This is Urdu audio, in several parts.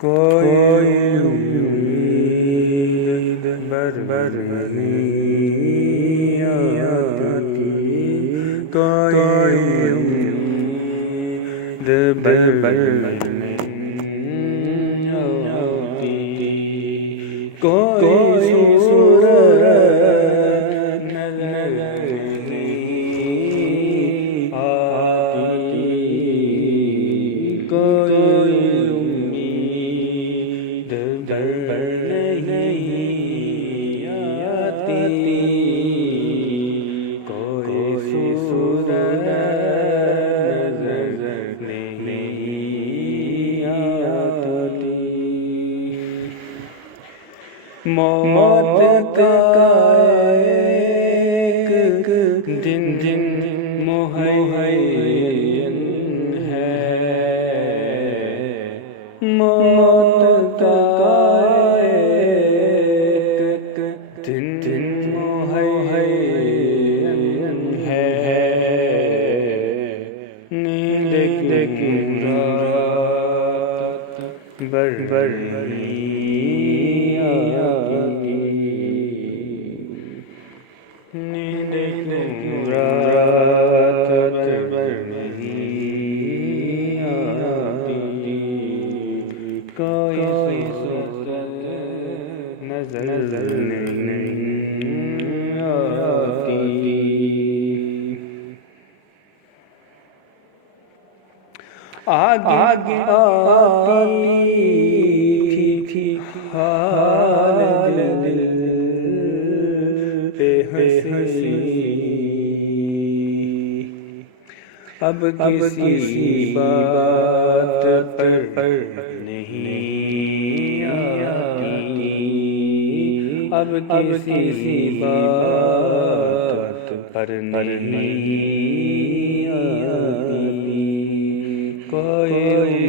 کوئی امید بر نہیں آتی، کوئی امید بر نہیں آتی، کوئی صورت نظر نہیں آتی، کوئی امید بر نہیں آتی، کوئی صورت نظر نہیں آتی۔ موت کا ایک دن معین ہے، موت کا ایک دن معین ہے، نیند کی رات بر نہیں آتی، نیند کی رات بر نہیں آتی، کوئی صورت نظر نہیں آتی۔ آگے آتی تھی حال دل پہ ہنسی، اب کسی بات پر نہیں آتی، اب کسی بات پر نہیں آتی، کوئی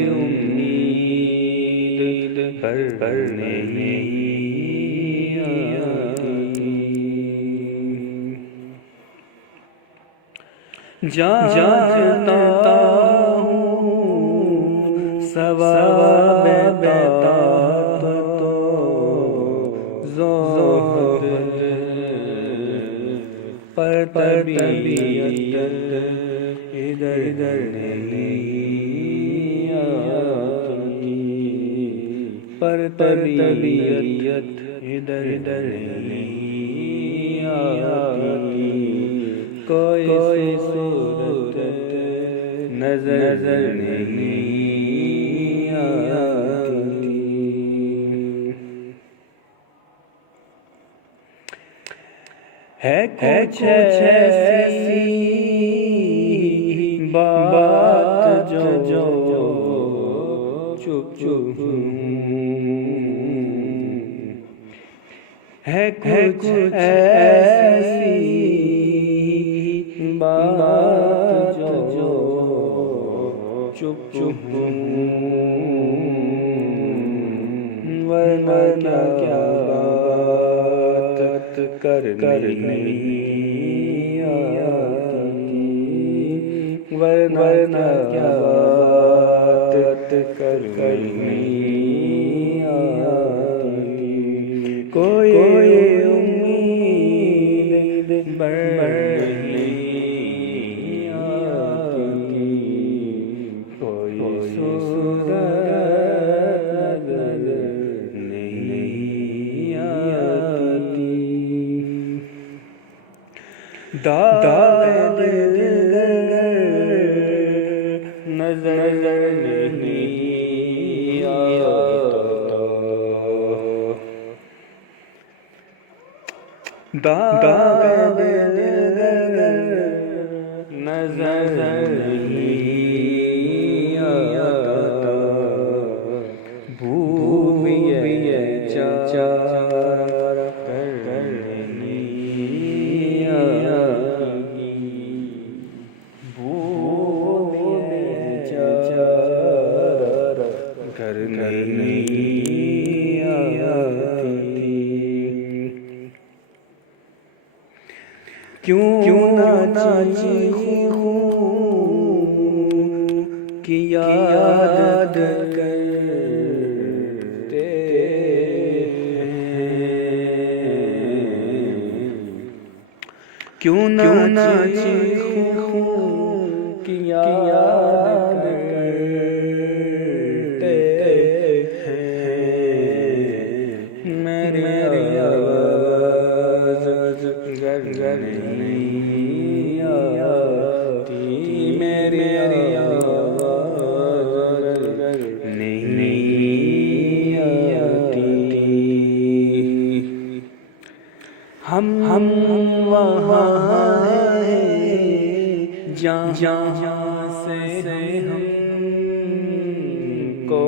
امید بر نہیں آتی۔ جانتا ہوں ثواب طاعت تو زہد پر طبیعت ادھر نہیں آتی، پر طبیعت ادھر نہیں آتی، کوئی صورت نظر نہیں آتی۔ ہے کچھ ایسی بات جو چپ ہے، کچھ ایسی بات جو چپ ورنہ کیا بات کرنی آتی، ورنہ کیا بات کرنی آتی، کوئی امید بر نہیں آتی، کوئی صورت نظر نہیں آتی، داغ دلگر نظر نہیں آتا، داغ دلگر نظر نہیں آتا، بھوک یہ چارہ کرنی آتی، بھوک یہ چارہ کرنی آتی، کیوں نہ چیخوں کہ یاد کر کیوں نہ چیخوں کہ یاد کرتے ہیں میری آواز گر نہیں آتی، میری آواز گر نہیں آتی۔ ہم وہاں ہیں جہاں سے ہم کو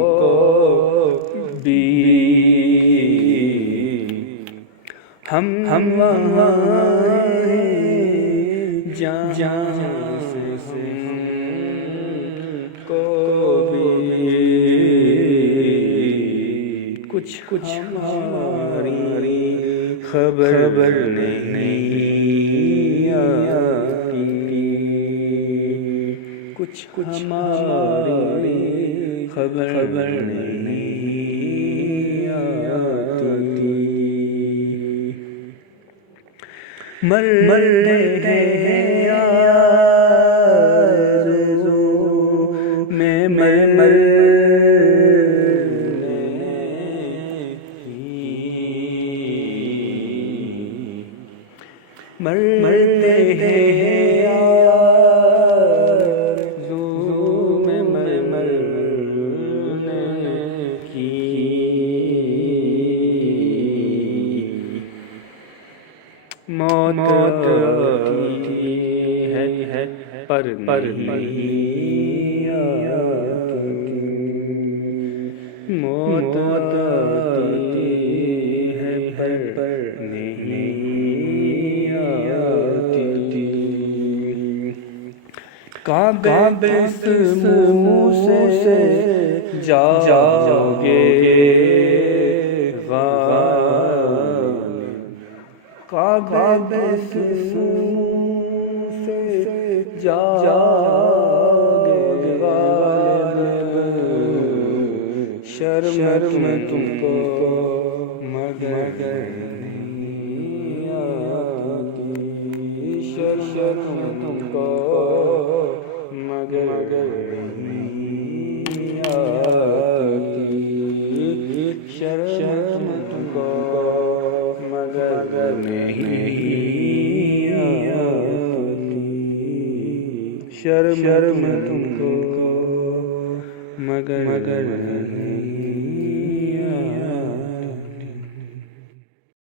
بھی، ہم وہاں ہیں جہاں سے ہم کو بھی، کچھ ہماری خبر نہیں آتی، کچھ ہماری خبر نہیں آتی۔ مرتے ہیں آرزو میں مرتے ہیں آرزو میں مرنے کی، موت آتی ہے پر نہیں آتی، موت آتی ہے پر نہیں آتی۔ کعبے سے منہ سے جاؤ گے کعبے سے منہ سے جاؤ گے غالب، شرم تم کو مگر نہیں آتی، شرم تم کو مگر نہیں آتی، شرم تم کو مگر نہیں آتی، شرم تم کو مگر نہیں